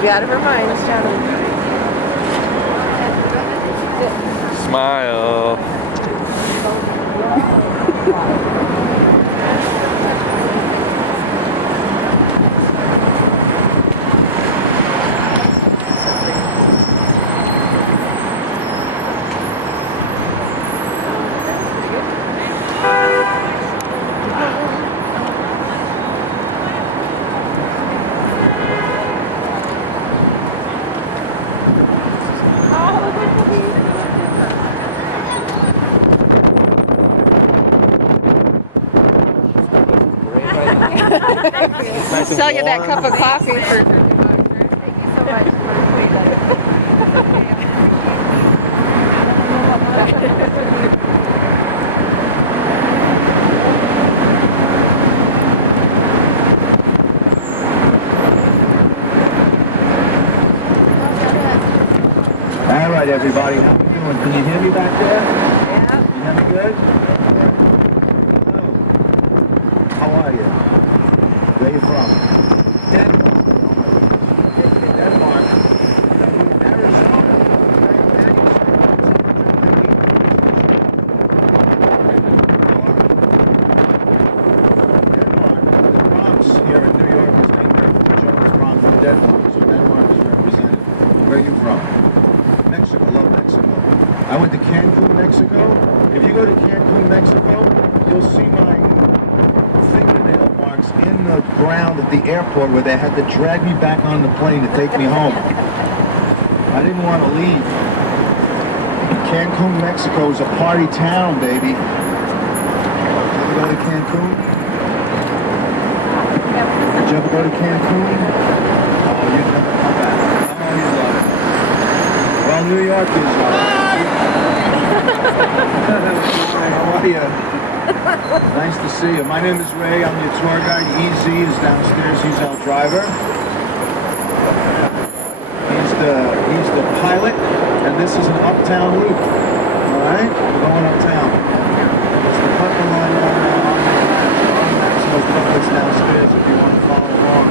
She's out of her mind, this channel. Smile. Sell you that cup of coffee for. Thank you so much. All right, everybody, how you doing? Can you hear me back there? Yeah. You hear me good? Hello. How are you? Where are you from? Denmark. Denmark. Arizona. Denmark. The Bronx here in New York is named after Jonas Bronx from Denmark, so Denmark is represented. Where are you from? Mexico. Love Mexico. I went to Cancun, Mexico. If you go to Cancun, Mexico, you'll see my fingernail marks in the ground at the airport where they had to drag me back on the plane to take me home. I didn't want to leave. Cancun, Mexico is a party town, baby. Did you go to Cancun? Did you ever go to Cancun? Oh, you'd never come back. Oh, you love it. Well, New York is how are you? Nice to see you. My name is Ray. I'm your tour guide. EZ is downstairs. He's our driver. He's the pilot, and this is an uptown loop. All right, we're going uptown. It's the parking line on Maxwell Publix downstairs if you want to follow along.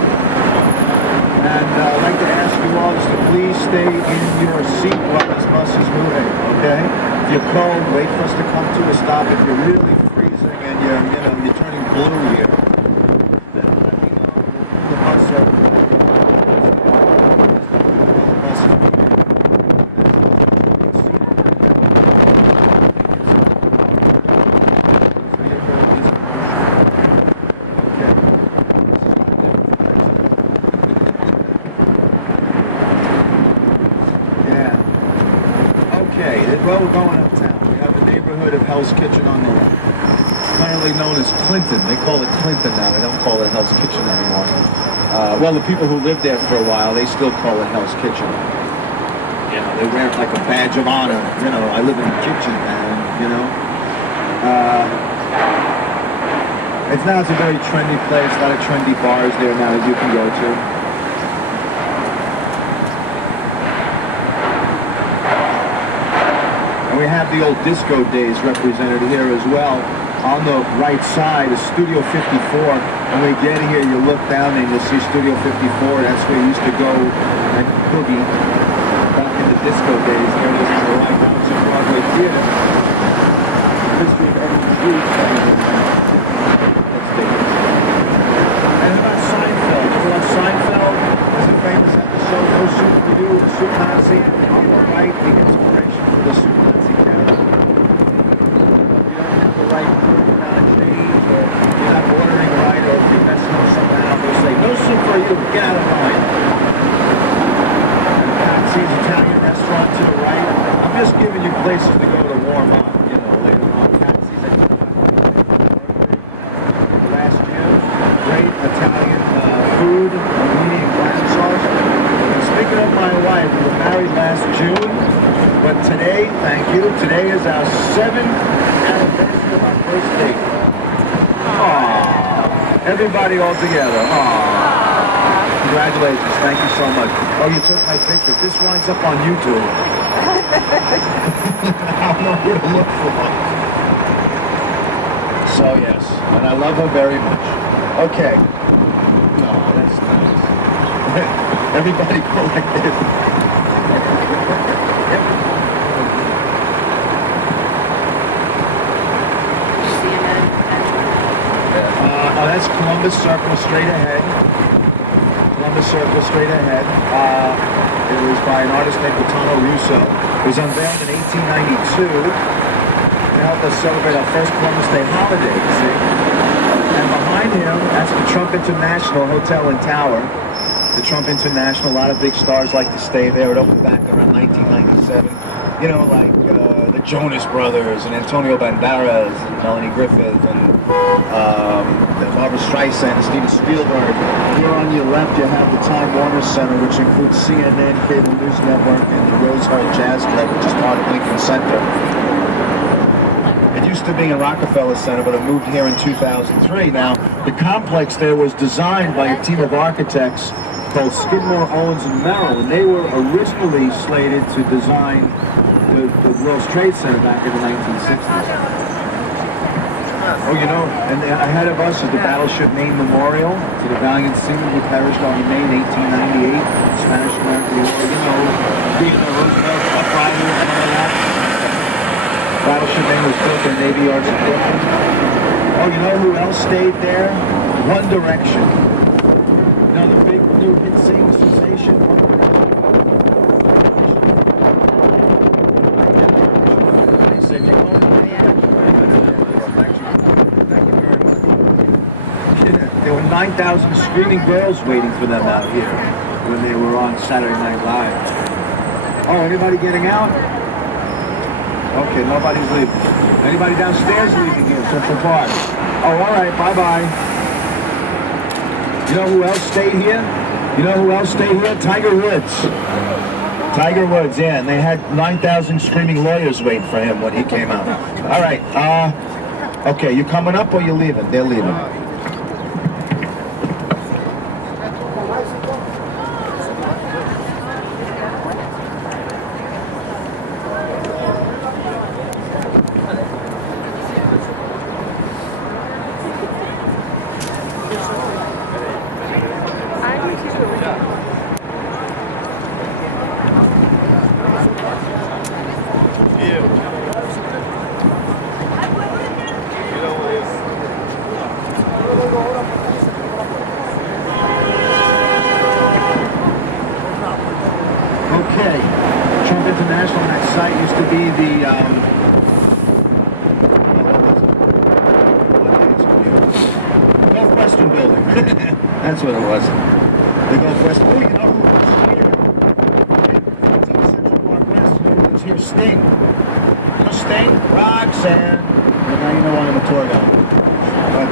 And I'd like to ask you all to please stay in your seat while this bus is moving, okay? If you're cold, wait for us to come to a stop. If you're really freezing and you're turning blue here, then let me know. The bus over. Okay, well, we're going uptown. We have the neighborhood of Hell's Kitchen on the left. Currently known as Clinton. They call it Clinton now. They don't call it Hell's Kitchen anymore. Well, the people who lived there for a while, they still call it Hell's Kitchen. You know, they wear it like a badge of honor. You know, I live in the kitchen, man, you know. It's a very trendy place. A lot of trendy bars there now that you can go to. We have the old disco days represented here as well. On the right side is Studio 54. When we get here, you look down and you'll see Studio 54. That's where you used to go and boogie back in the disco days. There it is on the right. Now it's a Broadway theater. History of every street. Let's take it. And about Seinfeld. You know Seinfeld? There's a famous episode, No Soup for You, the Soup Nazi. On the right, the inspiration for the Soup Nazi character. The right food, you're not change, or you're not ordering right, or if you're messing up something out, they'll say, no soup for you, get out of line. Patsy's Italian restaurant to the right. I'm just giving you places to go to warm up, you know, later on. Patsy's last year, great Italian food, panini and clam sauce. And speaking of my wife, we were married last June, but today, thank you, today is our 7th anniversary of our first date. Aww. Everybody all together. Aww. Congratulations. Thank you so much. Oh, you took my picture. This winds up on YouTube. I don't know who to look for. So, yes. And I love her very much. Okay. No, that's nice. Everybody go like this. That's Columbus Circle straight ahead. Columbus Circle straight ahead. It was by an artist named Gaetano Russo. It was unveiled in 1892 to help us celebrate our first Columbus Day holiday, you see. And behind him, that's the Trump International Hotel and Tower. The Trump International, a lot of big stars like to stay there. It opened back around 1997. You know, like the Jonas Brothers and Antonio Banderas and Melanie Griffith and Barbra Streisand and Steven Spielberg. Here on your left, you have the Time Warner Center, which includes CNN, Cable News Network, and the Rose Hart Jazz Club, which is part of Lincoln Center. It used to be in Rockefeller Center, but it moved here in 2003. Now, the complex there was designed by a team of architects called Skidmore, Owens, and Merrill, and they were originally slated to design the World Trade Center back in the 1960s. Oh, you know, and ahead of us is the Battleship Maine Memorial to the valiant seamen who perished on Maine in 1898, Spanish-American War, you know, Theodore Roosevelt, uprising, and all that. Battleship Maine was built in Navy Yards in Brooklyn. Oh, you know who else stayed there? One Direction. Now, the big new hit singing sensation, One Direction. They said, you know, there were 9,000 screaming girls waiting for them out here when they were on Saturday Night Live. Oh, anybody getting out? Okay, nobody's leaving. Anybody downstairs leaving here, Central Park? Oh, all right, bye-bye. You know who else stayed here? You know who else stayed here? Tiger Woods. Tiger Woods, yeah, and they had 9,000 screaming lawyers waiting for him when he came out. All right, okay, you coming up or you leaving? They're leaving. Okay, Trump International, that site used to be the, Gulf Western building. That's what it was. The Gulf Western. Oh, you know who was here? 14th Central Park West, who was here? Sting. You know Sting? Roxanne. Well, now you know why I'm a tour guide. But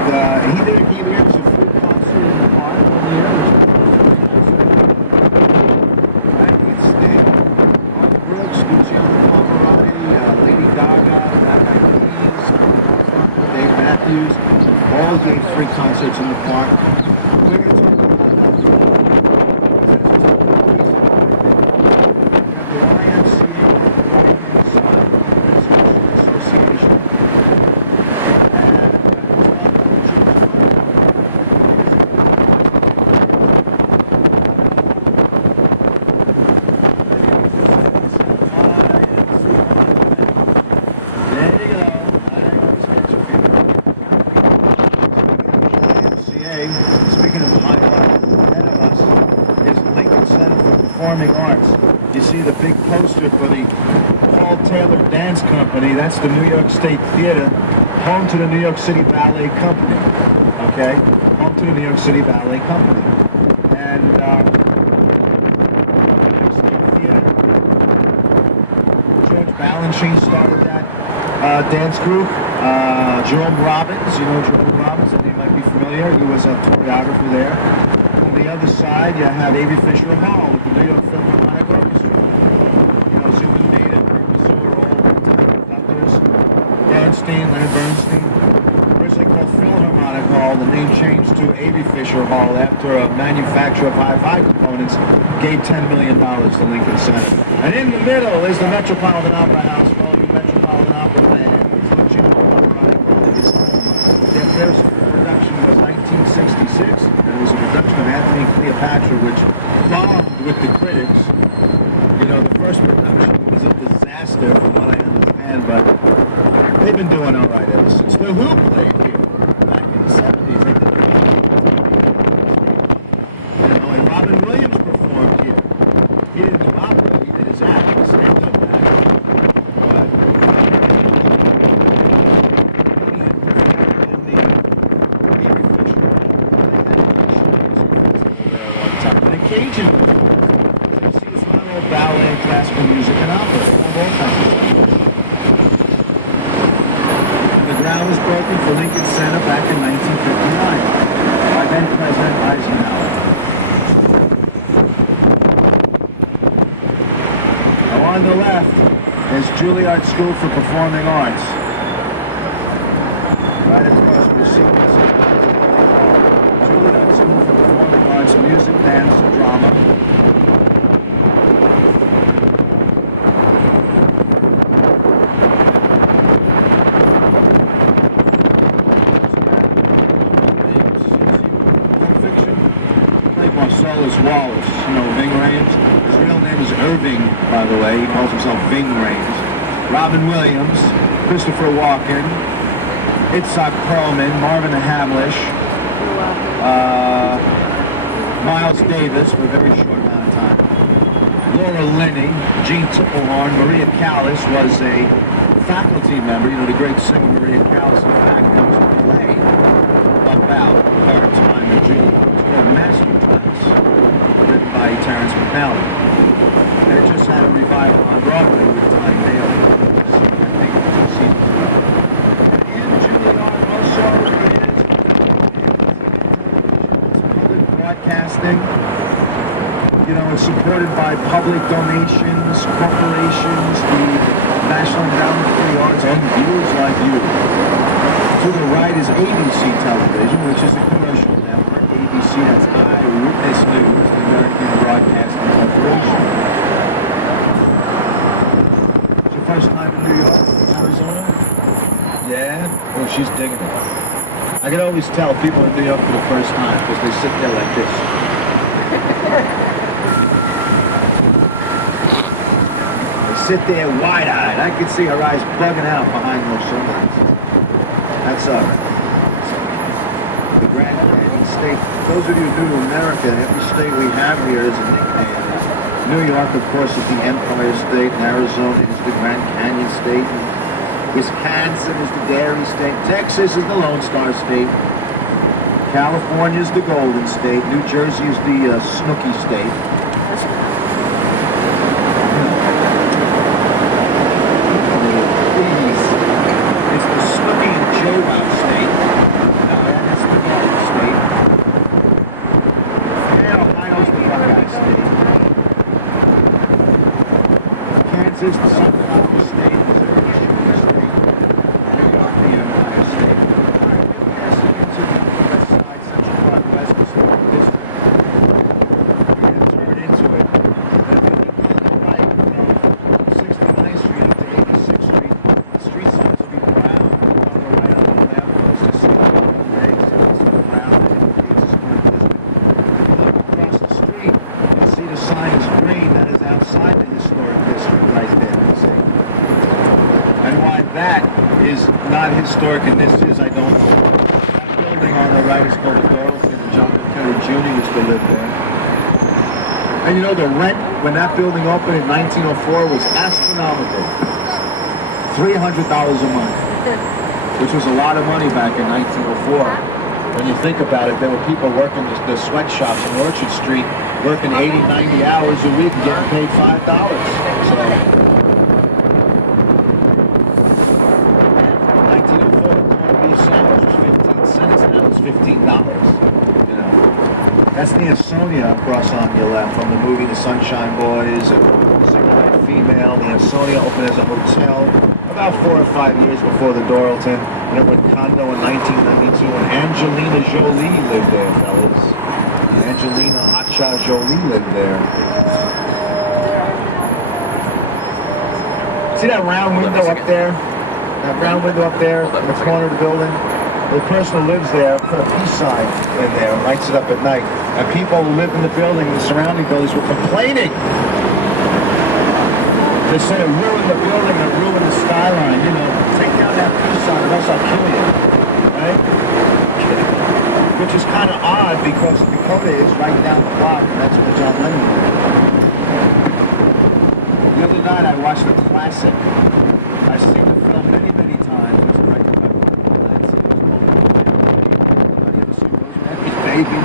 he was a full concert in the park one year. Lady Gaga, Dave Matthews, all gave free concerts in the park. We're going to talk about the YMCA Association. Speaking of highlight, ahead of us is Lincoln Center for Performing Arts. You see the big poster for the Paul Taylor Dance Company. That's the New York State Theater, home to the New York City Ballet Company. Okay? Home to the New York City Ballet Company. And New York State Theater. George Balanchine started that dance group. Jerome Robbins, you know Jerome Robbins, and you might be familiar. He was a choreographer there. On the other side, you have Avery Fisher Hall with the New York Philharmonic Orchestra. You know, Zubin Mehta, Kurt Masur, all conductors. Bernstein, Leonard Bernstein. Originally called Philharmonic Hall, the name changed to Avery Fisher Hall after a manufacturer of hi-fi components gave $10 million to Lincoln Center. And in the middle is the Metropolitan Opera House for all you Metropolitan Opera fans. Their first production was 1966, and it was a production of Anthony and Cleopatra, which bombed with the critics. You know, the first production was a disaster from what I understand, but they've been doing all right ever since. The Who played here back in the 70s. They did the you know, and Robin Williams performed here. He didn't do opera, he did his act, his stand-up act. But he had performed in the Avery Fisher Hall. There all the time. And occasionally, you see it's not all ballet, classical music, and opera. It's all kinds of stuff. The ground was broken for Lincoln Center back in 1959 by then President Eisenhower. Now on the left is Juilliard School for Performing Arts. Right across from the sequence. Juilliard School for Performing Arts, Music, Dance, and Drama. Marcellus Wallace, you know, Ving Rhames. His real name is Irving, by the way. He calls himself Ving Rhames. Robin Williams, Christopher Walken, Itzhak Perlman, Marvin Hamlish, Miles Davis for a very short amount of time. Laura Linney, Gene Tippelhorn, Maria Callas was a faculty member. You know, the great singer Maria Callas. In fact, there was a play about her time at Juilliard. Master Class, written by Terrence McNally. And it just had a revival on Broadway with Ty Bailey. I think it's season 12. And Juilliard also is public broadcasting. You know, it's supported by public donations, corporations, the National Endowment for the Arts, and viewers like you. To the right is ABC Television, which is a commercial network. ABC, that's Eyewitness News, the American Broadcasting Corporation. It's your first time in New York, Arizona? Yeah? Oh, she's digging it. I can always tell people in New York for the first time because they sit there like this. They sit there wide-eyed. I can see her eyes bugging out behind those sunglasses. That's the Grand Canyon State. Those of you new to America, every state we have here is a nickname. New York, of course, is the Empire State, and Arizona is the Grand Canyon State, and Wisconsin is the Dairy State, Texas is the Lone Star State, California is the Golden State, New Jersey is the Snooki State. It's the Snooki and Joe State. That's the Golden State. And Ohio's the Buckeye State. Kansas, the Sunflower State. Missouri, the Sugar State. New York, the Empire State. We're passing into the West Side, Central Park West, Historic District. We're going to turn into it. And if you look on the right from 69th Street up to 86th Street, the street signs will be brown. On the right, on the left, it's just brown and indicates Historic District. If you look across the street, you'll see the sign is green. That is outside the Historic District right there, you see. And why that is not historic and this is, I don't know. That building on the right is called the Doyleton, and John Kennedy Jr. used to live there. And you know, the rent when that building opened in 1904 was astronomical. $300 a month, which was a lot of money back in 1904. When you think about it, there were people working the sweatshops on Orchard Street, working 80, 90 hours a week and getting paid $5. So, 1904, corned beef sandwich was 15 cents, and now it's $15. You know, that's the Ansonia across on your left from the movie The Sunshine Boys. Single-white female. The Ansonia opened as a hotel about 4 or 5 years before the Doyleton. And it went condo in 1992, and Angelina Jolie lived there, fellas. Angelina Hotshot Jolie lived there. See that round window up there? That round window up there in the corner of the building? the person who lives there put a peace sign in there and lights it up at night. And people who live in the building, the surrounding buildings, were complaining. They said it ruined the building and it ruined the skyline. You know, take down that peace sign or else I'll kill you. Right? Which is kind of odd because Dakota is right down the block and that's where John Lennon lived. The other night I watched a classic. I've seen the film many, many times. It was directed by Michael Lanzini. Anybody ever seen Rosemary's Baby?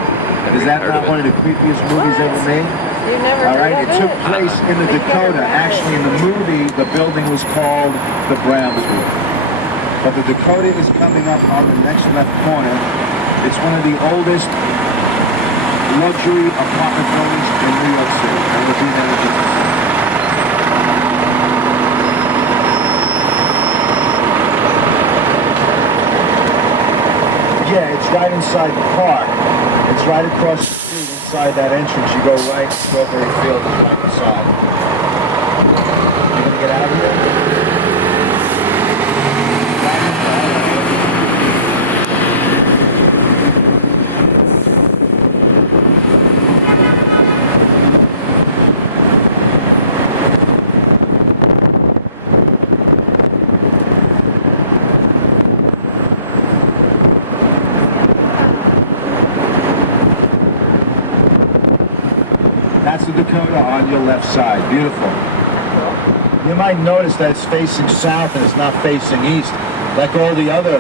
Is that not one of the creepiest movies ever made? You never All right, heard it of took place in the Dakota. Actually, in the movie, the building was called the Brownsville. But the Dakota is coming up on the next left corner. It's one of the oldest luxury apartment buildings in New York City. And it'll be there in just a second. Yeah, it's right inside the park. It's right across the street inside that entrance. You go right, Strawberry Field is right inside. You gonna get out of here? That's the Dakota on your left side. Beautiful. You might notice that it's facing south and it's not facing east, like all the other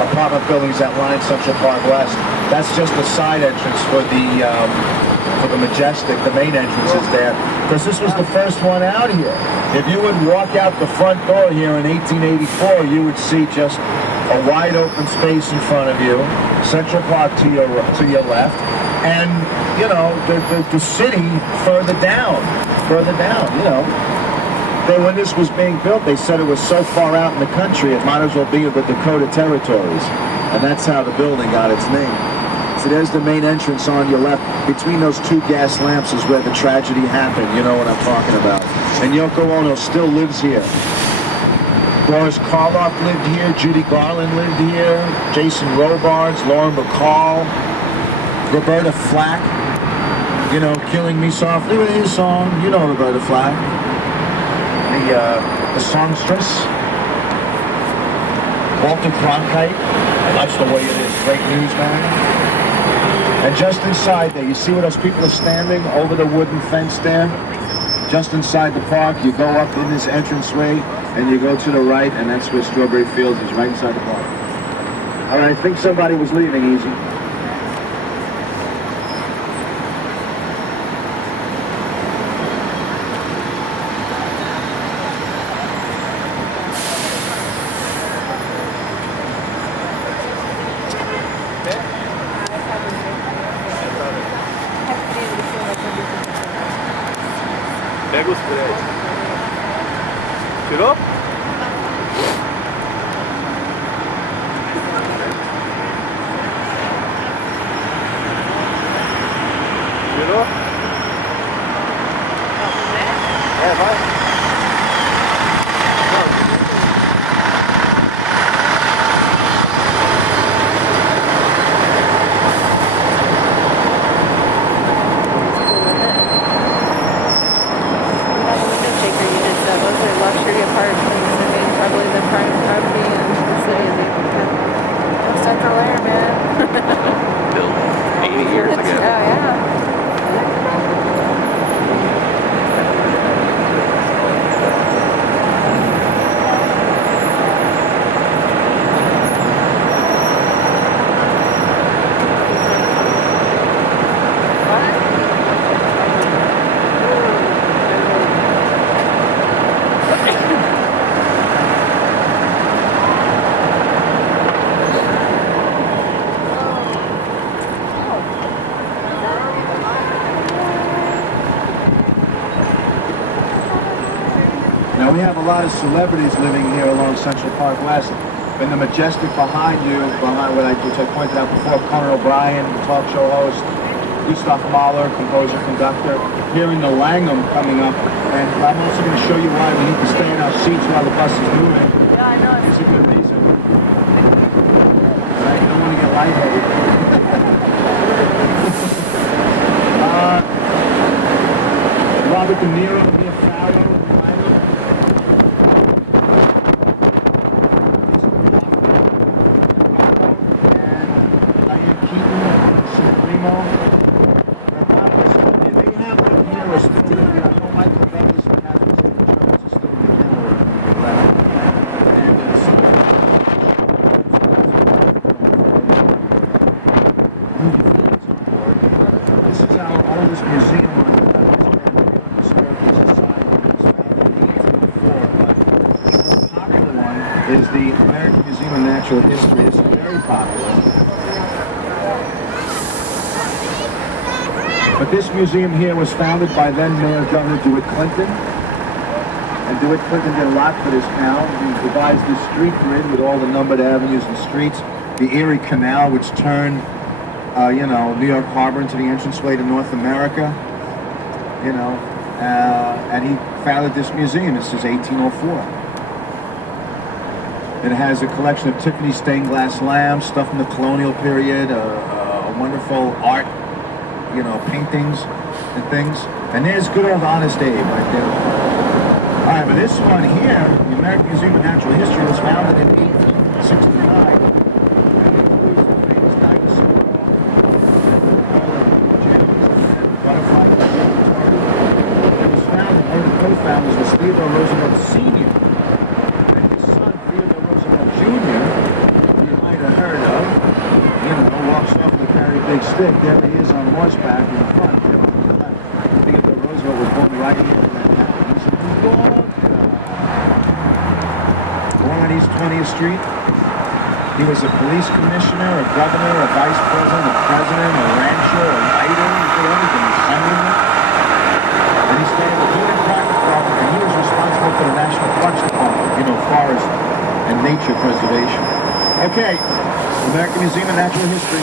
apartment buildings that line Central Park West. That's just the side entrance for the Majestic. The main entrance is there because this was the first one out here. If you would walk out the front door here in 1884, you would see just a wide open space in front of you, Central Park to your left, and you know the city further down, you know. Then when this was being built, they said it was so far out in the country, it might as well be the Dakota Territories. And that's how the building got its name. So there's the main entrance on your left. Between those two gas lamps is where the tragedy happened. You know what I'm talking about. And Yoko Ono still lives here. Boris Karloff lived here. Judy Garland lived here. Jason Robards, Lauren Bacall, Roberta Flack. You know, Killing Me Softly with his song. You know Roberta Flack. The songstress. Walter Cronkite. That's the way it is. Great news, man. And just inside there, you see where those people are standing over the wooden fence there? Just inside the park, you go up in this entranceway and you go to the right, and that's where Strawberry Fields is, right inside the park. All right, I think somebody was leaving, Easy. Pega os prédios. Tirou? Tirou? É, vai. Luxury apartments, I mean, probably the prime property in the city. It's Central Air, man. Built 80 years ago. Oh, yeah. Now we have a lot of celebrities living here along Central Park West. In the Majestic behind you, which I pointed out before, Conan O'Brien, talk show host, Gustav Mahler, composer, conductor. Here in the Langham coming up, and I'm also going to show you why we need to stay in our seats while the bus is moving. Yeah, I know. There's a good reason. Right? lightheaded. Robert De Niro, Mia Farrow, and Lionel. And Diane Keaton, San Remo. They have the Nero certificate. I know Michael Douglas and Catherine Zeta-Jones are still in the kennel left. And this is our oldest museum on the Historical Society. It was founded in 1804, but the most popular one is the American Museum of Natural History. It's very popular. But this museum here was founded by then Mayor Governor DeWitt Clinton. And DeWitt Clinton did a lot for this town. He devised this street grid with all the numbered avenues and streets. The Erie Canal, which turned, New York Harbor into the entranceway to North America. And he founded this museum. This is 1804. It has a collection of Tiffany stained glass lamps, stuff from the colonial period, wonderful art, paintings and things. And there's good old Honest Abe right there. All right, but this one here, the American Museum of Natural History, was founded in 1869. And includes the famous dinosaur, butterfly observatory. It was founded, one of the co-founders was Theodore Roosevelt Sr. And his son, Theodore Roosevelt Jr., you might have heard of, walks off to carry a big stick. There he is on horseback in the front. There on the left. Theodore Roosevelt was born right here in Manhattan. He's a New York guy. Born on East 20th Street. He was a police commissioner, a governor, a vice president, a president, a rancher, a writer. He did everything. He sang in it. And he started the Food and Cracker Department, and he was responsible for the National Parks Department, forest and nature preservation. Okay, American Museum of Natural History.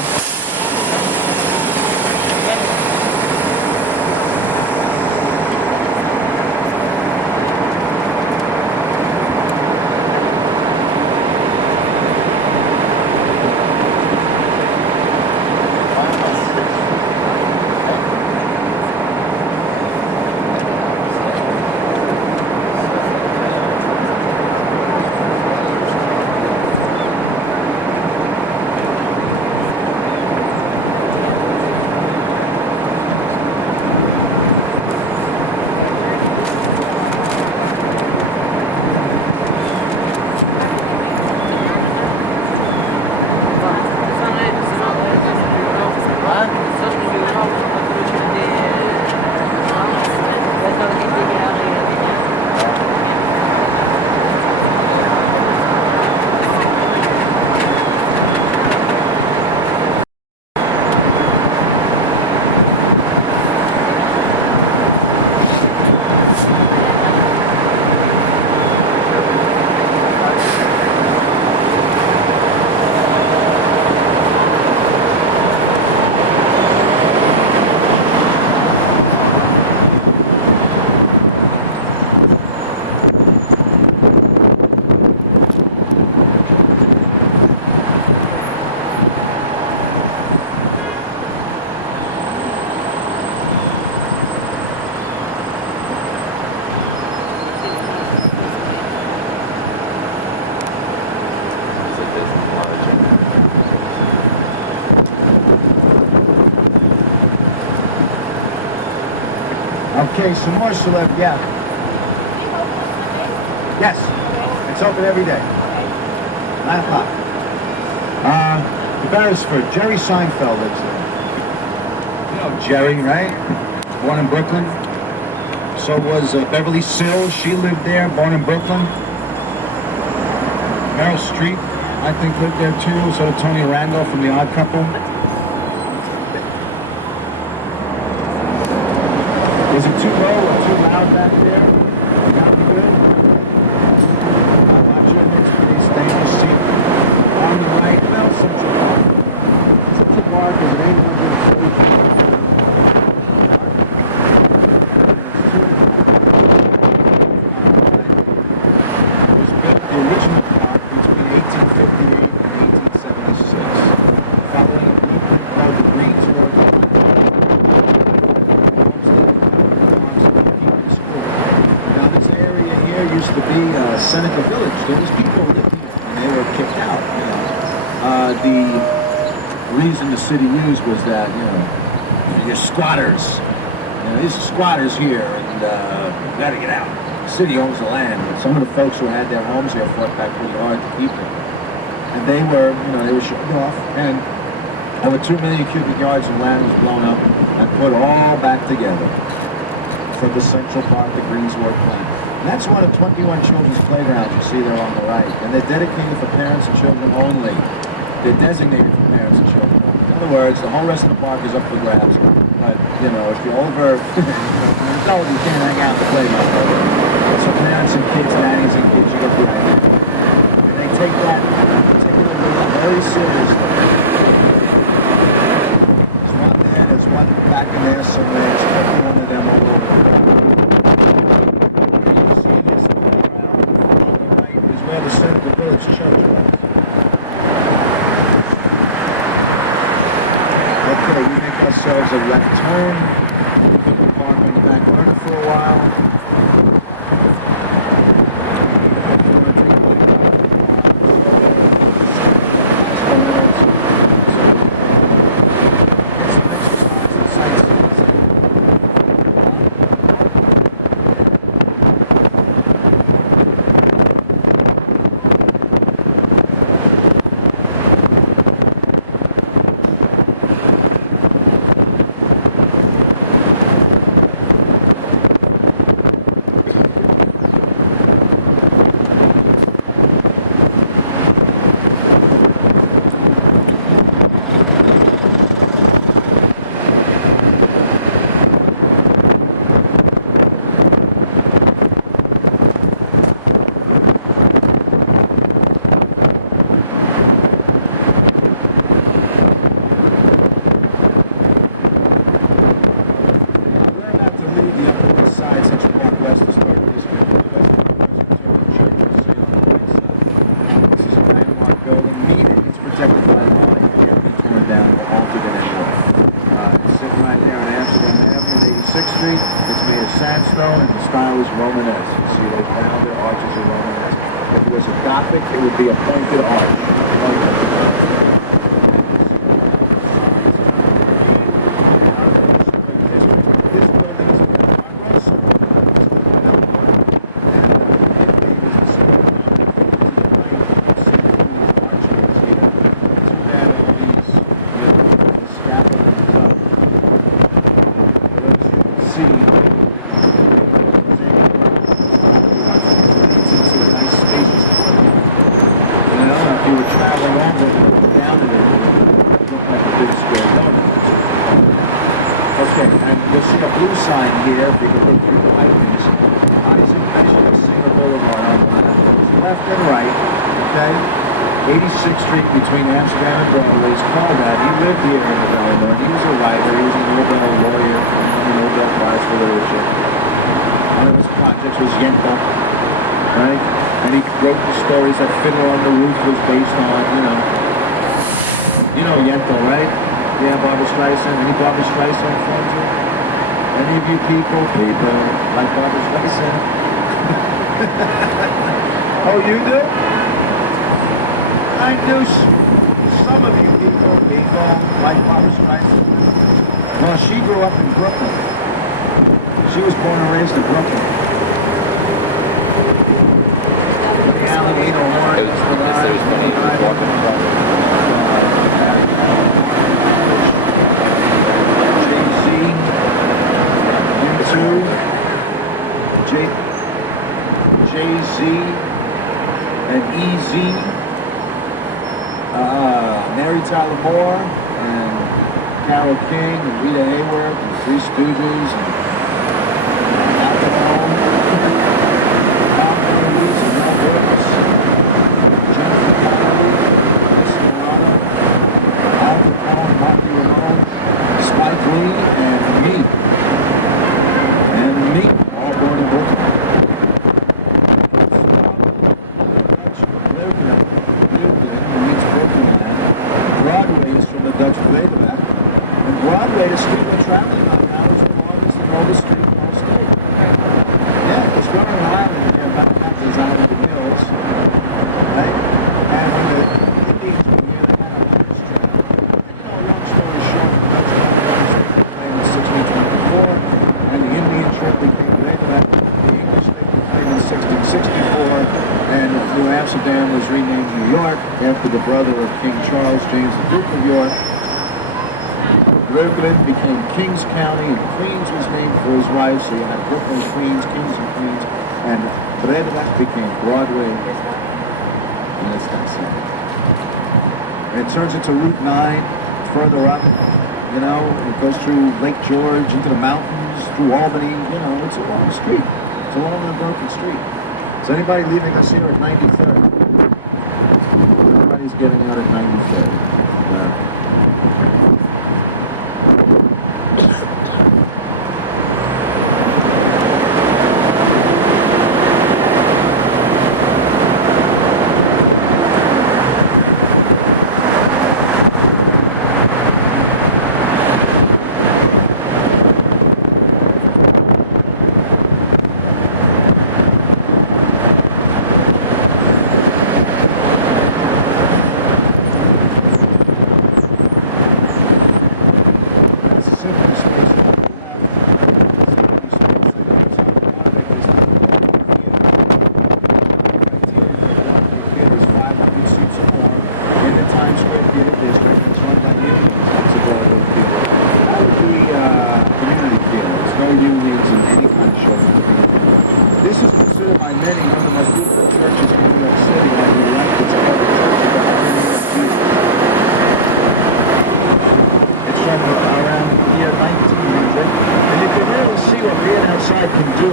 Okay, some more celeb, yeah. Yes, it's open every day. 9 o'clock. The Beresford, Jerry Seinfeld lives there. You know Jerry, right? Born in Brooklyn. So was Beverly Sills, she lived there, born in Brooklyn. Meryl Streep, I think, lived there too. So did Tony Randolph from The Odd Couple. Is it too low or too loud back there? Got me good? Watch your next place, dangerous seat. On the right, well, Central Park. Central Park is an 800 station. It was built, the original park, between 1858 and 1876. used to be Seneca Village. There was people living here, and they were kicked out. The reason the city used was that, you're squatters. These are squatters here, and you gotta get out. The city owns the land. And some of the folks who had their homes here fought back pretty hard to keep it. And they were shut off. And over 2 million cubic yards of land was blown up and put all back together for the Central Park, the Greensward plant. And that's one of 21 children's playgrounds you see there on the right. And they're dedicated for parents and children only. They're designated for parents and children only. In other words, the whole rest of the park is up for grabs. But, if you're over, you can't hang out in the playground. So parents and kids, nannies and kids, you get the idea. And they take that particularly very seriously. There's one there, there's one back in there somewhere. There's 21 of them all over. You see this playground on the right is where the Seneca Village Church was. Okay, we make ourselves a left turn. Put the park on the back burner for a while. Sandstone, and the style is Romanesque. You see, they found their arches are Romanesque. If it was a Gothic, it would be a pointed arch. This building is in progress. Between Amsterdam and Broadway is called that. He lived here in the Bellarmine. He was a writer. He was a Nobel lawyer. He won the Nobel Prize for Literature. One of his projects was Yentl, right? And he wrote the stories that Fiddler on the Roof was based on, You know Yentl, right? Yeah, Barbra Streisand. Any Barbra Streisand fans here? Any of you people like Barbra Streisand? Oh, you do? I knew some of you people like Barbra Streisand. Well, she grew up in Brooklyn. She was born and raised in Brooklyn. The Alameda Horn. It was funny. He was walking across. Jay-Z, Jay-Z, and EZ. Mary Tyler Moore and Carole King and Rita Hayworth and Three Stooges and Al Capone, Malcolm Lewis and Mel Brooks, Jennifer Connelly, Desperado, Al Capone, Marky Ramone, Spike Lee, and me. All born in Brooklyn. Broadway is from the Dutch Flevoland, and Broadway is still a traveling on now as the longest and most Hampshire became Nederland. The English became in 1664, and New Amsterdam was renamed New York after the brother of King Charles, James, the Duke of York. Brooklyn became Kings County, and Queens was named for his wife, so you had Brooklyn, Queens, Kings and Queens, and Nederland became Broadway. And that's it. And it turns into Route 9 further up. You know, it goes through Lake George, into the mountains, through Albany. You know, it's a long street. It's a long and broken street. Is anybody leaving us here at 93rd? Nobody's getting out at 93rd. No.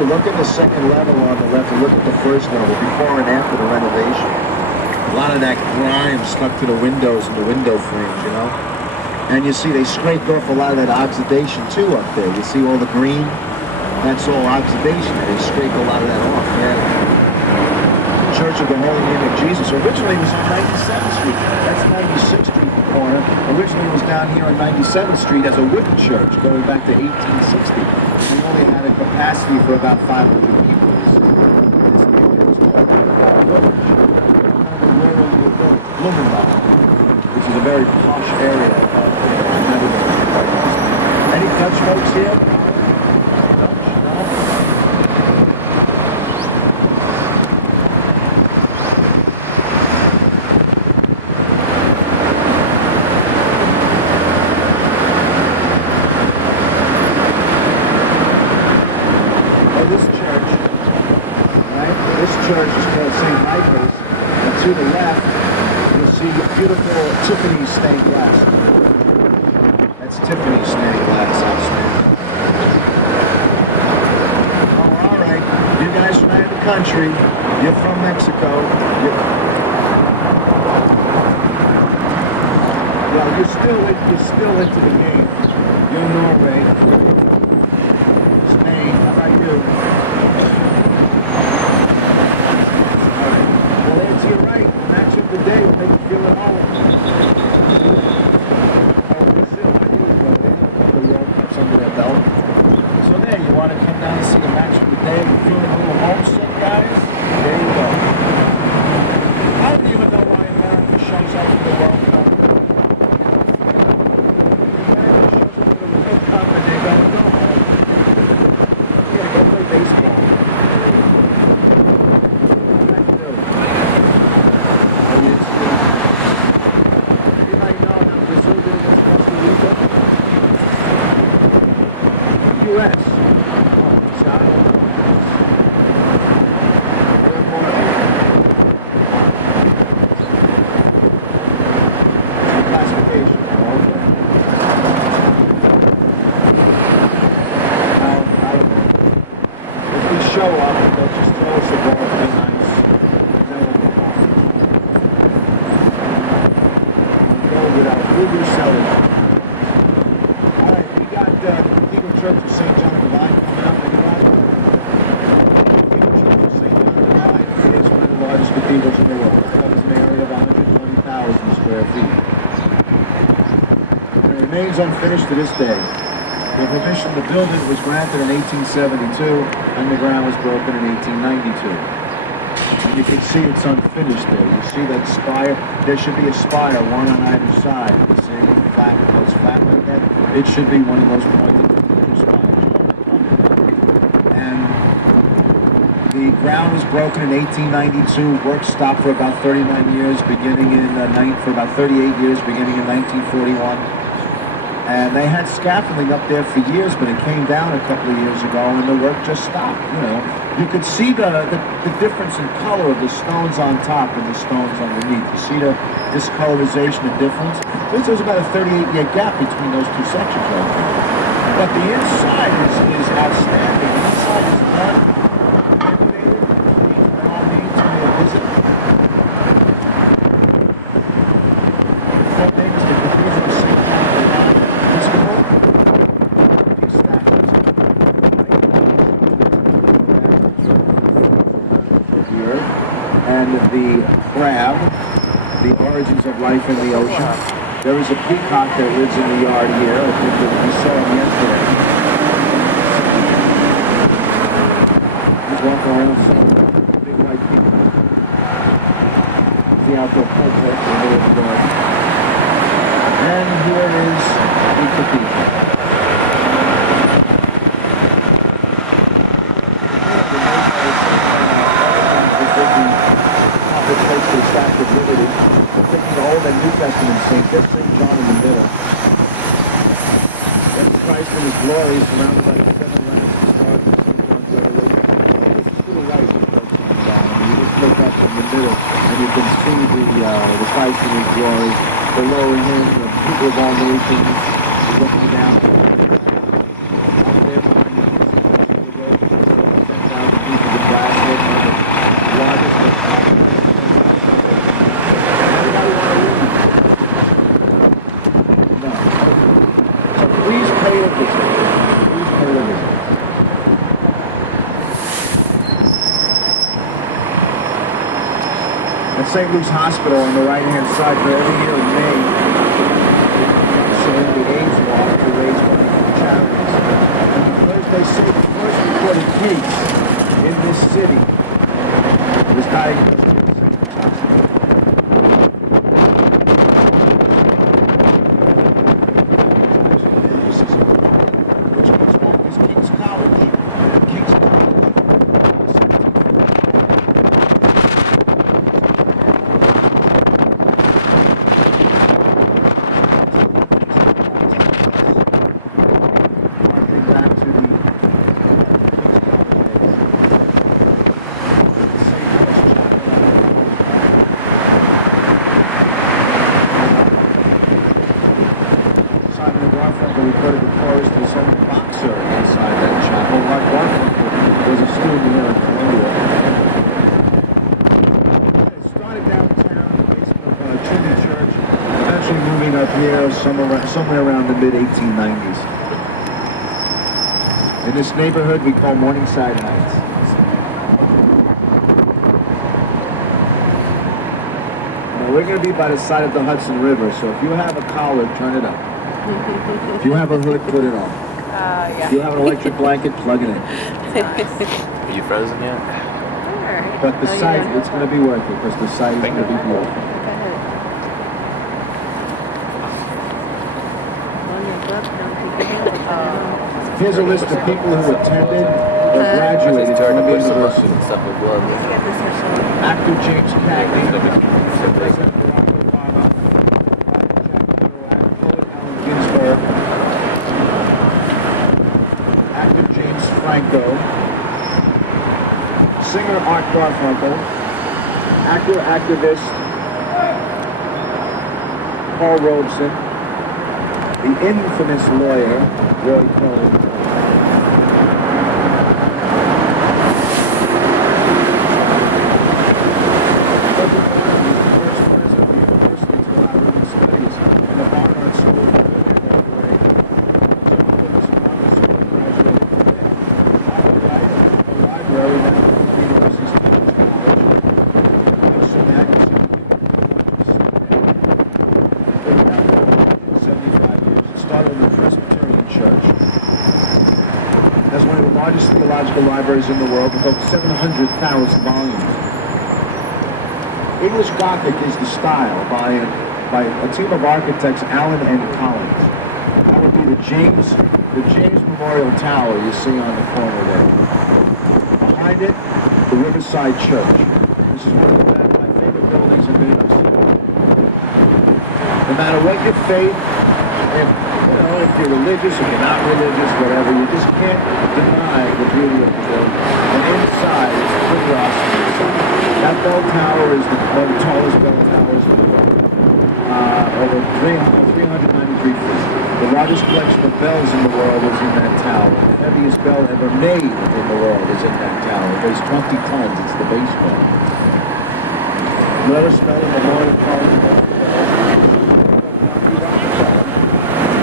Look at the second level on the left and look at the first level, before and after the renovation. A lot of that grime stuck to the windows and the window frames, you know? And you see they scraped off a lot of that oxidation too up there. You see all the green? That's all oxidation. They scraped a lot of that off, yeah. Church of the Holy Name of Jesus originally was on 97th Street. That's 96th Street corner. Originally was down here on 97th Street as a wooden church going back to 1860. We only had a capacity for about 500 people. Blumenbach, which is a very posh area. Any Dutch folks here? Church is called St. Michael's, and to the left, you'll see beautiful Tiffany stained glass. That's Tiffany stained glass, outstanding. Oh, all right. You guys from out of the country, you're from Mexico. Well, you're still into the game. You're Norway. Spain, how about you? To your right, match of the day will make you feel at home. Brazil, I knew it well. They have the World Cups under their belt. So there, you want to come down and see the match of the day. You're feeling a little homesick, guys? There you go. I don't even know why America shows up for the World Cup. America shows up for the World Cup and they go home. Yeah, go play baseball. U.S. Classification. Okay. I don't know. If we show up, they'll just throw us the ball to be nice. Go without Ruby selling. All right, we got Cathedral Church of St. John Divine coming up in Cathedral Church of St. John Divine is one of the largest cathedrals in the world. It covers an area of 120,000 square feet. And it remains unfinished to this day. The permission to build it was granted in 1872, and the ground was broken in 1892. And you can see it's unfinished there. You see that spire? There should be a spire, one on either side. You see, flat, goes flat like that. It should be one of those pointed spires. And the ground was broken in 1892. Work stopped for about 39 years, beginning in for about 38 years, beginning in 1941. And they had scaffolding up there for years, but it came down a couple of years ago, and the work just stopped. You know, you could see the difference in color of the stones on top and the stones underneath. You see the discolorization, the difference. There's about a 38-year gap between those two sections right there. But the inside is outstanding. The inside is not renovated. By all means, pay a visit. Front name is the Cathedral of St. John of the Episcopal. Big statues. Of the earth. And the crab, the origins of life in the ocean. There is a peacock that lives in the yard here. I think that we saw him yesterday. He's walking around seeing a big white peacock. The outdoor context in the middle of the garden. And here is the cathedral. Replace the Statue of Liberty. Taking the Old and New Testament saints, that's St. John in the middle. That's Christ in his glory, surrounded by the seven lamps and stars of St. John's Revelation. This is to the right as it goes down. And you just look up in the middle, and you can see the Christ in his glory. Below him, the people of all nations, looking down. Up there behind you, you can see the road, 10,000 people in Glasgow, one of the largest metropolises. Please pay a visit. Please pay a visit. At St. Luke's Hospital on the right-hand side, for every year in May, the AIDS walk to raise money for charities. And they say the first recorded case in this city was diagnosed with St. Luke's Hospital. Recorded the chorus to some boxer inside that chapel. Mark Garfunkel was a student here in Columbia. It started downtown in the basement of Trinity Church, eventually moving up here somewhere around the mid-1890s. In this neighborhood we call Morningside Heights. Now we're going to be by the side of the Hudson River, so if you have a collar, turn it up. If you have a hood, put it on. Yeah. If you have an electric blanket, plug it in. Are you frozen yet? Alright. But the sight, it's going to be worth it because the sight is going to be beautiful. Here's a list of people who attended or graduated It's hard to Columbia push some University. stuff with gloves. Actor James Cagney, President Barack Obama, poet Allen Ginsberg, actor James Franco, singer Art Garfunkel, activist Paul Robeson, the infamous lawyer Roy Cohn, largest theological libraries in the world with over 700,000 volumes. English Gothic is the style by a team of architects, Allen and Collins. That would be the James Memorial Tower you see on the corner there. behind it, the Riverside Church. This is one of my favorite buildings in New York City. No matter what your faith, if you're religious, if you're not religious, whatever, you just can't deny the beauty of the building. And inside, it's pretty awesome inside. That bell tower is one of the tallest bell towers in the world. Over 393 feet. The largest collection of bells in the world is in that tower. The heaviest bell ever made in the world is in that tower. It weighs 20 tons. It's the base bell. Let us smell the Memorial Park.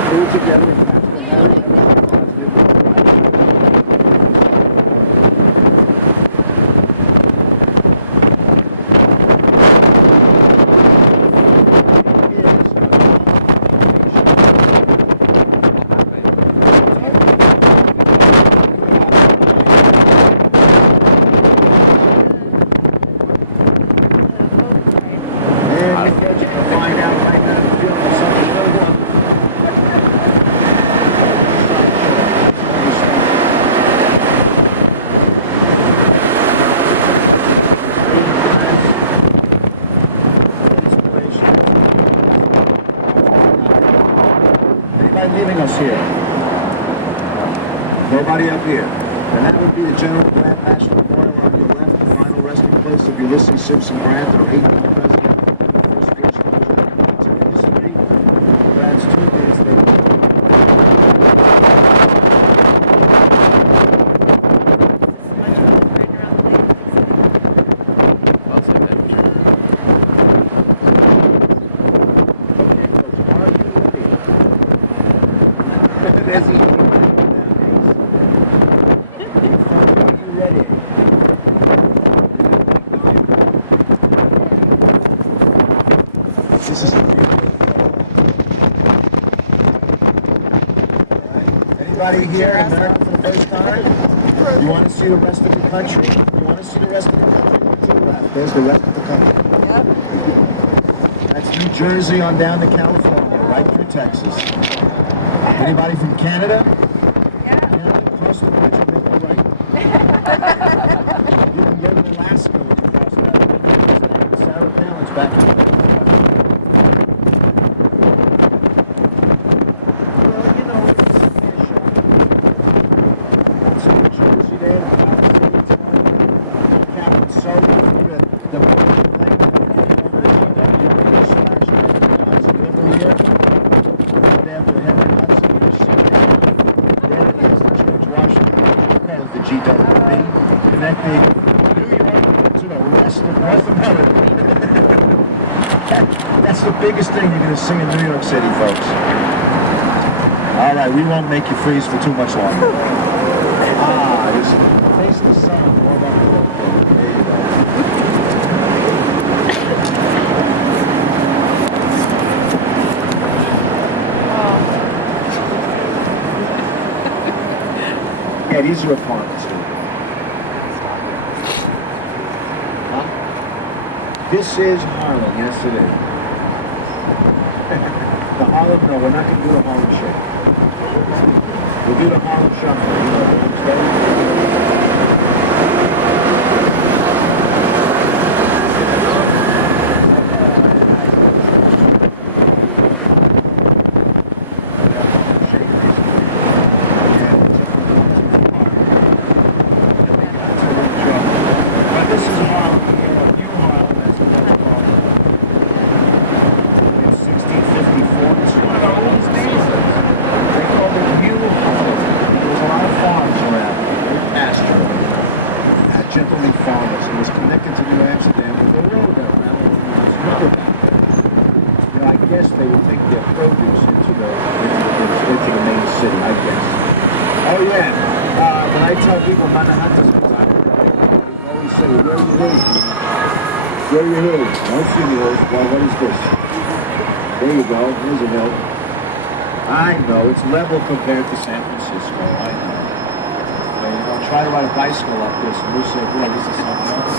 Pull together and pass the Harry Emerson positive. Leaving us here. Nobody up here. And that would be the General Grant National Memorial on your left, the final resting place of Ulysses Simpson Grant, our 18th president, first speech in history. Grant's 2 days later. There's the This is the Anybody here in America for the first time? You want to see the rest of the country? You want to see the rest of the country? Look to the left. There's the rest of the country. Yep. That's New Jersey on down to California, right through Texas. Anybody from Canada? Yeah. Canada, cross the bridge and make a right. You can go to Alaska when you cross that. Sarah Palin's back in the Well, you know, it's New Jersey there, the Captain Sullivan, the plane over the GW smash river here. There for Henry Hudson, you see that. There it is, the George Washington, called the GWB, connecting New York to the rest of North America. That's the biggest thing you're going to see in New York City, folks. All right, we won't make you freeze for too much longer. Just face the sun, warm up a little bit. There you go. Yeah, these are apartments. Huh? This is Harlem, yes it is. The Harlem, no, we're not going to do the Harlem Shake. We'll do the Harlem Shuffle. You know, the ones ready? But this is Harlem here, New Harlem, as it's called. In 1654, it's one of the oldest neighborhoods. They called it New Harlem. There was a lot of farms around, with pasture, gentlemen farmers. It was connected to New Amsterdam with a road that ran along this river back there. You know, I guess they would take their produce into the main city, I guess. Oh yeah, when I tell people Manhattan's I always say, where are you hills? Where are your hills? I don't see the hills. Well, what is this? There you go. Here's a hill. I know. It's level compared to San Francisco. I know. But, you know, try to ride a bicycle up this and we'll say, boy, this is something else.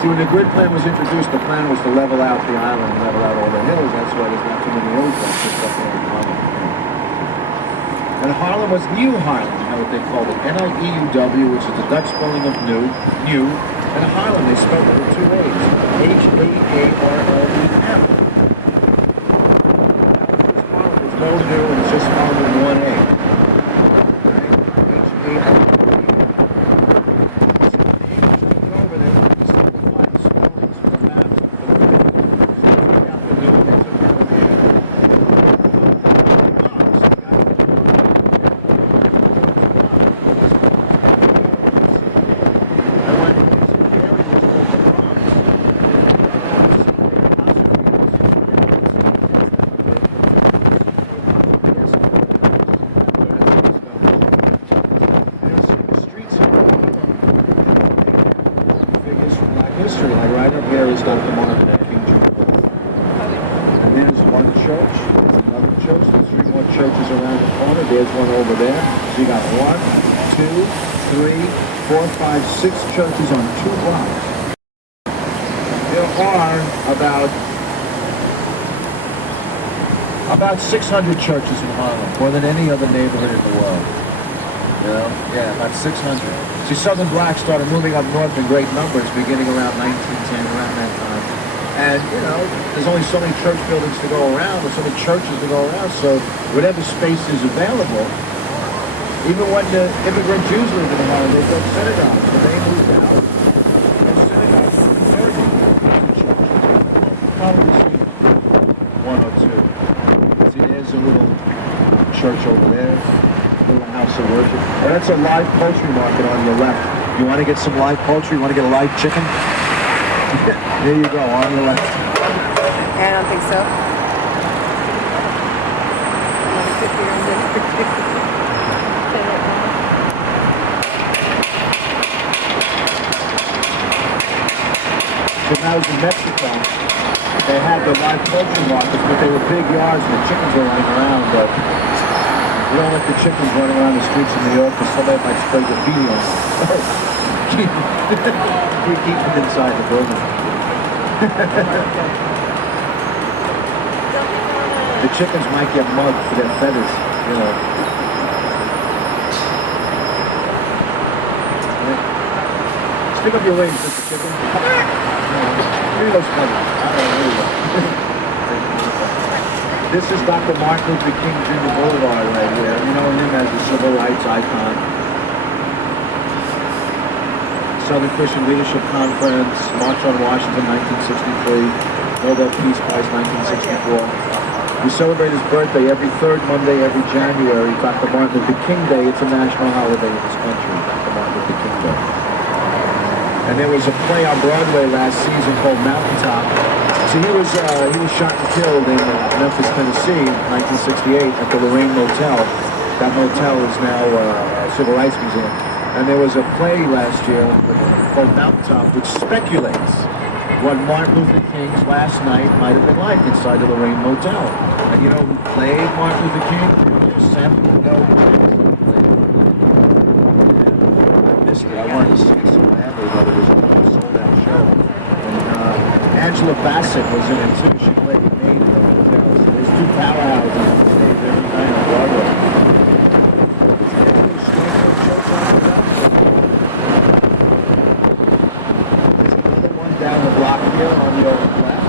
See, when the grid plan was introduced, the plan was to level out the island and level out all the hills. That's why there's not too many hills left just up there in Harlem. And Harlem was New Harlem. You know, what they call it. N-I-E-U-W, which is the Dutch spelling of new, and Harlem, they spelled it with two A's. H-A-A-R-L-E-M. There's no new, and it's just spelled with one A. H-A-R-L-E-M. Over there, they started to find spellings from the maps. History, like right up here is Dr. Martin Luther King Jr. And there's one church, there's another church, there's three more churches around the corner, there's one over there. So you got 1, 2, 3, 4, 5, 6 churches on 2 blocks. There are about 600 churches in Harlem, more than any other neighborhood in the world. You know? Yeah, about 600. See, Southern blacks started moving up north in great numbers beginning around 1910, around that time. And, you know, there's only so many church buildings to go around, there's so many churches to go around, so whatever space is available, even when the immigrant Jews lived in Harlem, they built synagogues. When they moved out, those synagogues were converted to churches. Probably seen 1 or 2. See, there's a little church over there. Little house of worship. And that's a live poultry market on your left. You want to get some live poultry? You want to get a live chicken? There you go, on your left. I don't think so. I'm gonna sit here and say right now. So when I was in Mexico, they had the live poultry markets, but they were big yards and the chickens were running around. But you don't let the chickens run around the streets of New York because somebody might spray graffiti on them. Keep them inside the building. The chickens might get mugged for their feathers, you know. Stick up your wings, Mr. Chicken. Give me those feathers. There you go. This is Dr. Martin Luther King Jr. Boulevard right here. You know him as a civil rights icon. Southern Christian Leadership Conference, March on Washington 1963, Nobel Peace Prize 1964. We celebrate his birthday every third Monday, every January. Dr. Martin Luther King Day. It's a national holiday in this country, Dr. Martin Luther King Day. And there was a play on Broadway last season called Mountaintop. So he was shot and killed in Memphis, Tennessee, in 1968 at the Lorraine Motel. That motel is now a Civil Rights Museum. And there was a play last year called Mountaintop, which speculates what Martin Luther King's last night might have been like inside the Lorraine Motel. And you know who played Martin Luther King? Samuel L. Jackson. I missed it. I wanted to see it so badly, but it was a sold-out show. And Angela Bassett was in it too. She played the maid in the hotel. So there's 2 powerhouses on stage every night on Broadway. Down the block here on the old left.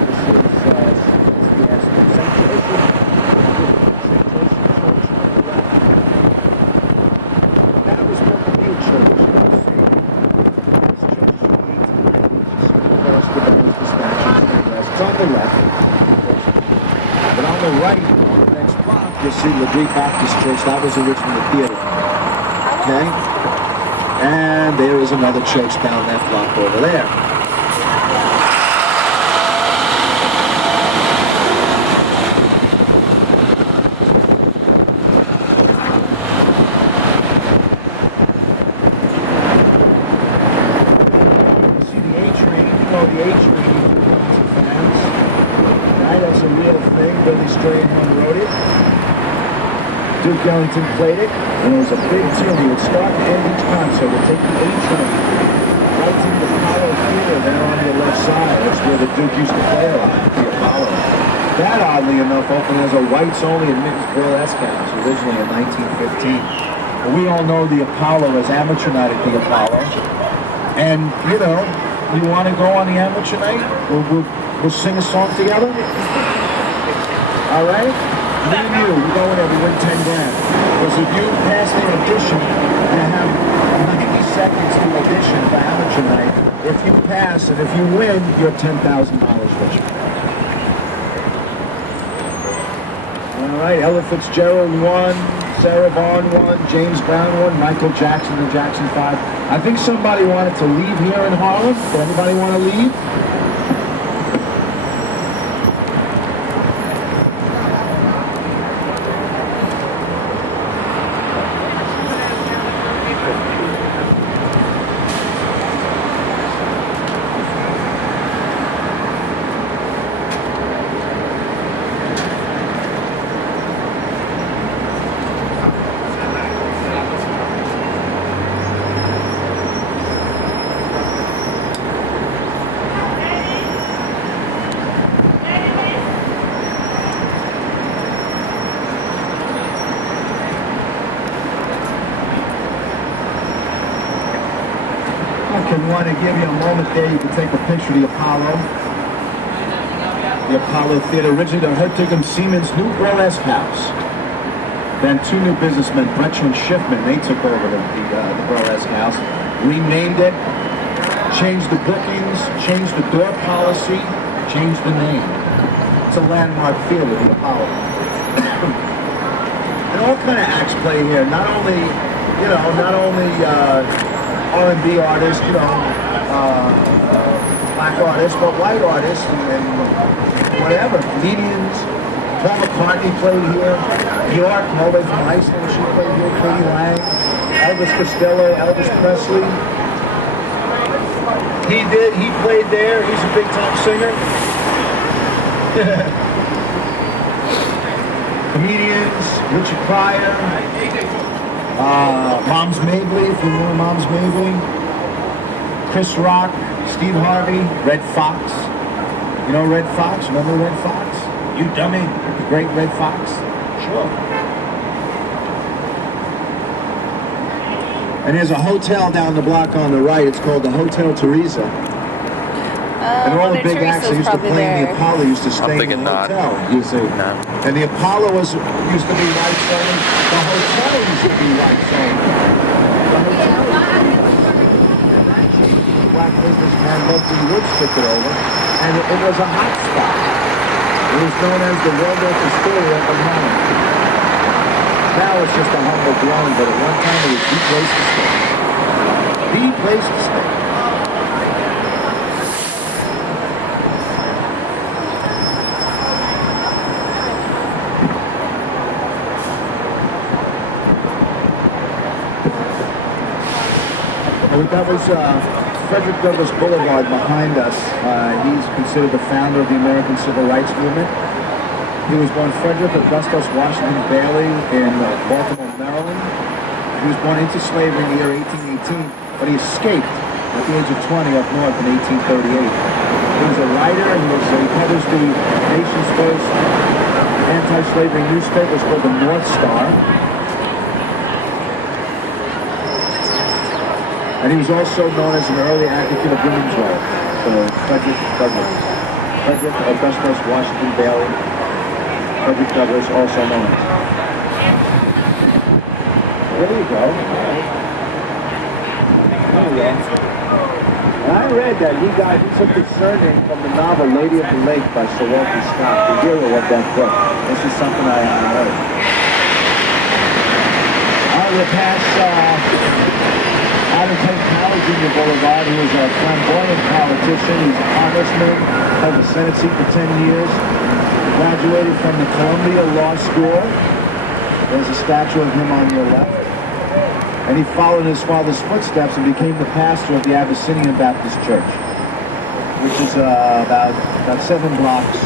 This is St. Joseph Church on the left. That was what the new church was. This church is from 1890s. Across the Barons Dispatches. It's on the left. But on the right, on the next block, you'll see LeGree Baptist Church. That was originally a theater. Okay? And there is another church down that block over there. See the H-Ring? You know the H-Ring is fans. Right? That's a real thing. Billy Strayhorn wrote it. Duke Ellington played it, and it was a big tune. He would start and end each concert. Would take the A-train right to the Apollo Theater there on your left side. That's where the Duke used to play a lot, the Apollo. That, oddly enough, opened as a whites-only admittance burlesque house, originally in 1915. But we all know the Apollo as amateur night at the Apollo. And, you know, you want to go on the amateur night? We'll sing a song together? All right? Me and you, we go in there, we win 10 grand. Because if you pass the audition, you have 90 seconds to audition for amateur night. If you pass and if you win, you're $10,000 richer. All right, Ella Fitzgerald won, Sarah Vaughan won, James Brown won, Michael Jackson, the Jackson 5. I think somebody wanted to leave here in Harlem. Did anybody want to leave? I want to give you a moment there. You can take a picture of the Apollo. The Apollo Theater, originally the Hertigum Siemens new burlesque house. Then two new businessmen, Bretcher and Schiffman, they took over the burlesque house, renamed it, changed the bookings, changed the door policy, changed the name. It's a landmark theater, the Apollo. And all kind of acts play here. Not only R&B artists, black artists, but white artists and whatever, comedians. Paul McCartney played here. Bjork, all the way from Iceland, she played here. Katie Lang, Elvis Costello, Elvis Presley. He played there. He's a big time singer. Comedians, Richard Pryor. Moms Mabley, if you know Moms Mabley. Chris Rock, Steve Harvey, Red Fox. You know Red Fox? Remember Red Fox? You dummy. The great Red Fox? Sure. And there's a hotel down the block on the right. It's called the Hotel Teresa. And all the big acts that used to play in the Apollo used to stay in the hotel, you see. No. And the Apollo used to be whites only. The hotel used to be whites only. The hotel black businessman Milton Woods took it over, and it was a hot spot. It was known as the Waldorf Astoria of Harlem. Now it's just a humble dwelling, but at one time it was the place to stay. The place to stay. That was Frederick Douglass Boulevard behind us. He's considered the founder of the American Civil Rights Movement. He was born Frederick Augustus Washington Bailey in Baltimore, Maryland. He was born into slavery in the year 1818, but he escaped at the age of 20 up north in 1838. He was a writer, and he published the nation's first anti-slavery newspaper. It was called the North Star. And he was also known as an early advocate of women's rights, Frederick Douglass. Frederick Augustus Washington Bailey. Frederick Douglass, also known as. There you go. There you go. And I read that he took his surname from the novel Lady of the Lake by Sir Walter Scott, the hero of that book. This is something I heard. I will pass Adam Tate Powell, Jr. Boulevard. He was a flamboyant politician. He's a congressman, held the Senate seat for 10 years. Graduated from the Columbia Law School. There's a statue of him on your left. And he followed in his father's footsteps and became the pastor of the Abyssinian Baptist Church, which is about 7 blocks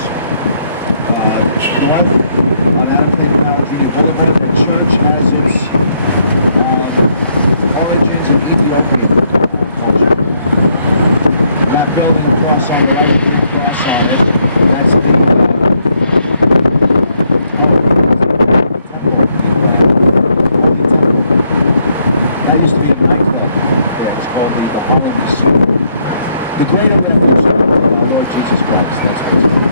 north on Adam Tate Powell, Jr. Boulevard. The church has its origins in Ethiopian culture. And that building across on the right, big cross on it, that's the Temple, Holy Temple. That used to be a nightclub there. It's called the Harlem Casino. The Greater Refuge of our Lord Jesus Christ. That's what it's called.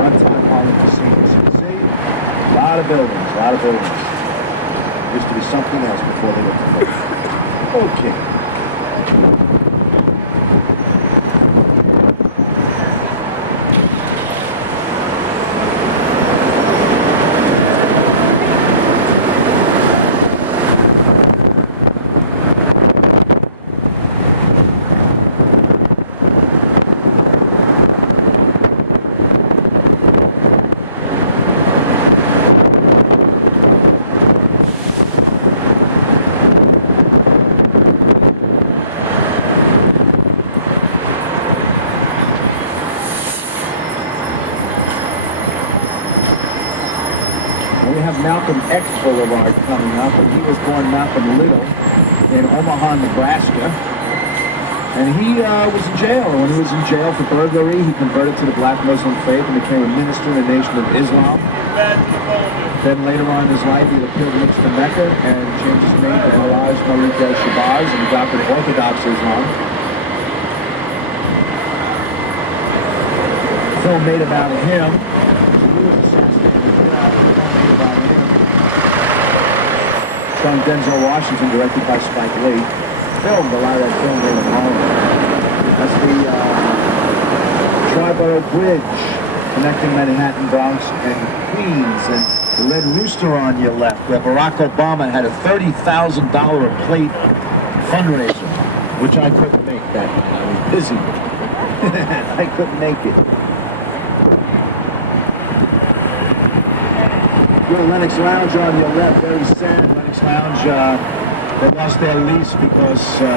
One-time Harlem Casino. See? A lot of buildings, a lot of buildings. Used to be something else before they went to vote. Okay. We have Malcolm X Boulevard coming up, and he was born Malcolm Little in Omaha, Nebraska. And he was in jail. When he was in jail for burglary, he converted to the black Muslim faith and became a minister in the Nation of Islam. Then later on in his life, he appealed to Mecca and changed his name to Elijah Malik al-Shabazz and adopted Orthodox Islam. A film made about him. He was assassinated starring Denzel Washington, directed by Spike Lee. Filmed a lot of that film here in Hollywood. That's the Triborough Bridge connecting Manhattan, Bronx, and Queens. And the Red Rooster on your left, where Barack Obama had a $30,000 a plate fundraiser, which I couldn't make that night. I was busy. I couldn't make it. Your Lenox Lounge on your left, very sad. Lenox Lounge, they lost their lease because the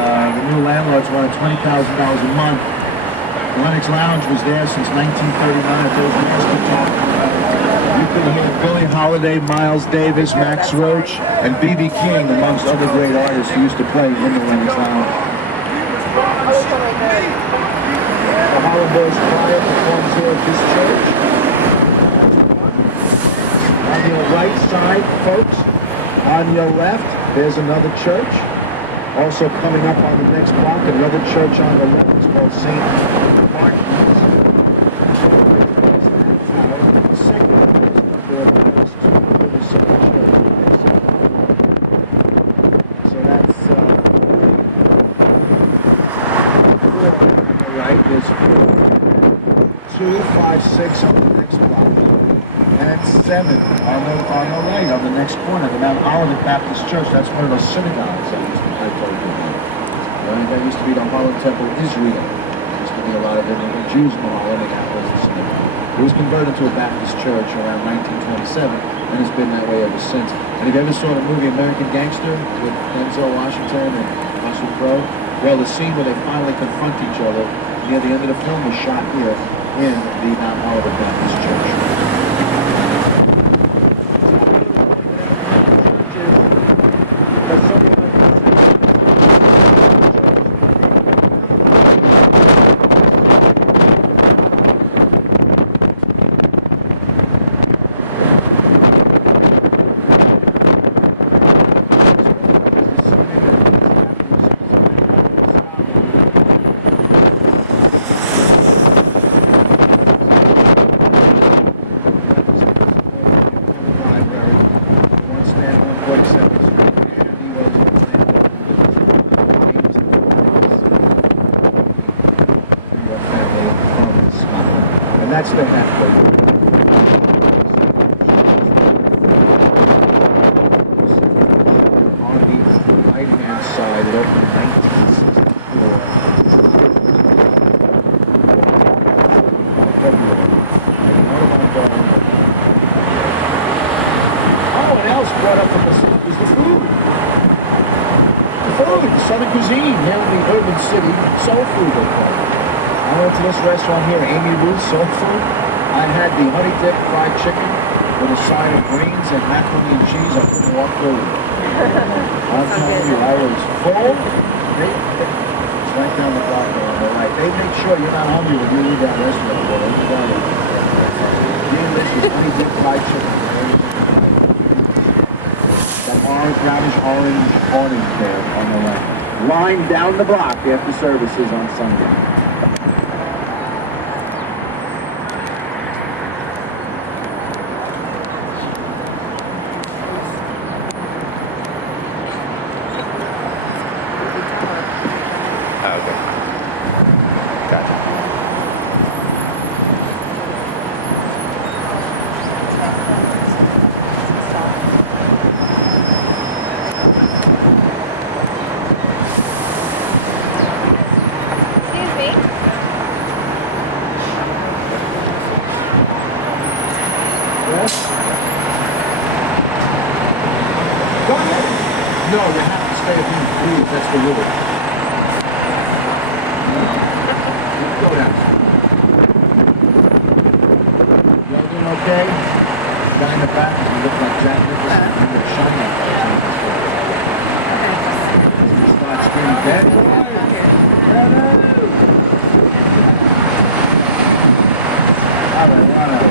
new landlords wanted $20,000 a month. Lenox Lounge was there since 1939. If those years were talking about, you could hear Billie Holiday, Miles Davis, Max Roach, and B.B. King, amongst other great artists who used to play in the Lenox Lounge. The Harlem Boys Choir performs here at this church. On your right side, folks, on your left, there's another church. Also coming up on the next block, another church on the left is called St. Martin's. The second number of those two are the same church. So that's 4 on the right, there's 4. 2, 5, 6 on the next block. And 7 on the right, on the next corner, the Mount Olivet Baptist Church. That's one of those synagogues I told you about. That used to be the Harlem Temple Israel. There used to be a lot of the Jews in Harlem, and that was a synagogue. It was converted to a Baptist church around 1927, and it's been that way ever since. And if you ever saw the movie American Gangster with Denzel Washington and Russell Crowe, well, the scene where they finally confront each other near the end of the film was shot here in the Mount Olivet Baptist Church. That's the halfway point. On the right-hand side, it opened in 1964. Oh, and else brought up from the south is the food. The Southern cuisine here in the urban city, soul food they call it. I went to this restaurant here, Amy Ruth's Soul Food. I had the honey dip fried chicken with a side of greens and macaroni and cheese. I couldn't walk through it. I'm telling you, I was full. right down the block there on the right. They make sure you're not hungry when you leave that restaurant, boy. I'm telling you. Me and Liz was honey dip fried chicken. That orange, brownish orange there on the right. Line down the block after services on Sunday. Oh, okay. Gotcha. Excuse me. Yes? Go ahead. No, you have to stay at home, please. That's the rule. Go down. Y'all doing okay? Guy in the back, you look like Jack Nicholson. You look shiny. He's not screaming dead. Hello. All right, all right.